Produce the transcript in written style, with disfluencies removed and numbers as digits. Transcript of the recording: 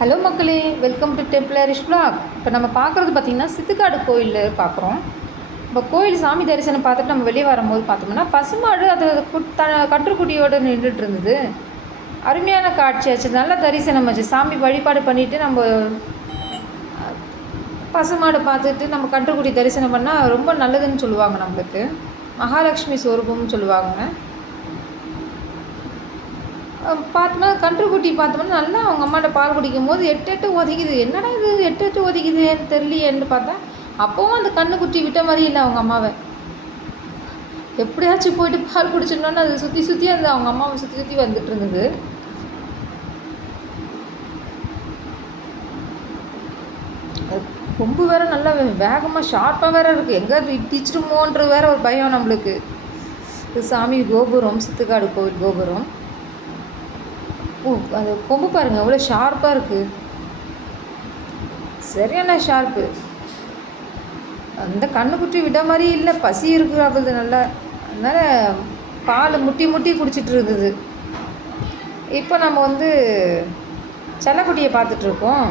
Hello மக்களே, welcome to டெம்ப்ளரிஷ் vlog. இப்போ நம்ம பார்க்குறது பார்த்திங்கன்னா சித்துக்காடு கோயில் பார்க்குறோம். இப்போ கோயில் சாமி தரிசனம் பார்த்துட்டு நம்ம வெளியே வரும்போது பார்த்தோம்னா பசுமாடு அது கன்றுக்குட்டியோடு நின்றுட்டு இருந்தது. அருமையான காட்சி ஆச்சு, நல்ல தரிசனம் ஆச்சு. சாமி வழிபாடு பண்ணிவிட்டு நம்ம பசுமாடு பார்த்துட்டு நம்ம கன்றுக்குட்டி தரிசனம் பண்ணால் ரொம்ப நல்லதுன்னு சொல்லுவாங்க. நம்மளுக்கு மகாலட்சுமி ஸ்வரூபம்னு சொல்லுவாங்க. பார்த்தோம்னா கன்றுக்குட்டி பார்த்தோம்னா நல்லா அவங்க அம்மாட்ட பால் குடிக்கும் போது எட்டு ஒதுக்குது. என்னடா இது எட்டு ஒதுக்குதுன்னு தெரியலையேன்னு பார்த்தா அப்போவும் அந்த கன்றுக்குட்டி விட்ட மாதிரி இல்லை. அவங்க அம்மாவை எப்படியாச்சும் போயிட்டு பால் குடிச்சிடணுன்னு அது சுற்றி அந்த அவங்க அம்மாவை சுற்றி வந்துட்டு இருந்தது. கொம்பு வேறு நல்லா வேகமாக ஷார்ப்பாக வேறு இருக்குது. எங்கே இடிச்சிடுமோன்ற வேறு ஒரு பயம் நம்மளுக்கு. சாமி கோபுரம், சித்துக்காடு கோவில் கோபுரம். அது கொம்பு பாருங்கள் எவ்வளோ ஷார்ப்பாக இருக்குது, சரியான ஷார்ப்பு. அந்த கண்ணுக்குட்டி விட மாதிரி இல்லை, பசி இருக்கிறது நல்லா. அதனால் பால் முட்டி குடிச்சிட்டு இருந்தது. இப்போ நம்ம செல்லக்குட்டியை பார்த்துட்ருக்கோம்.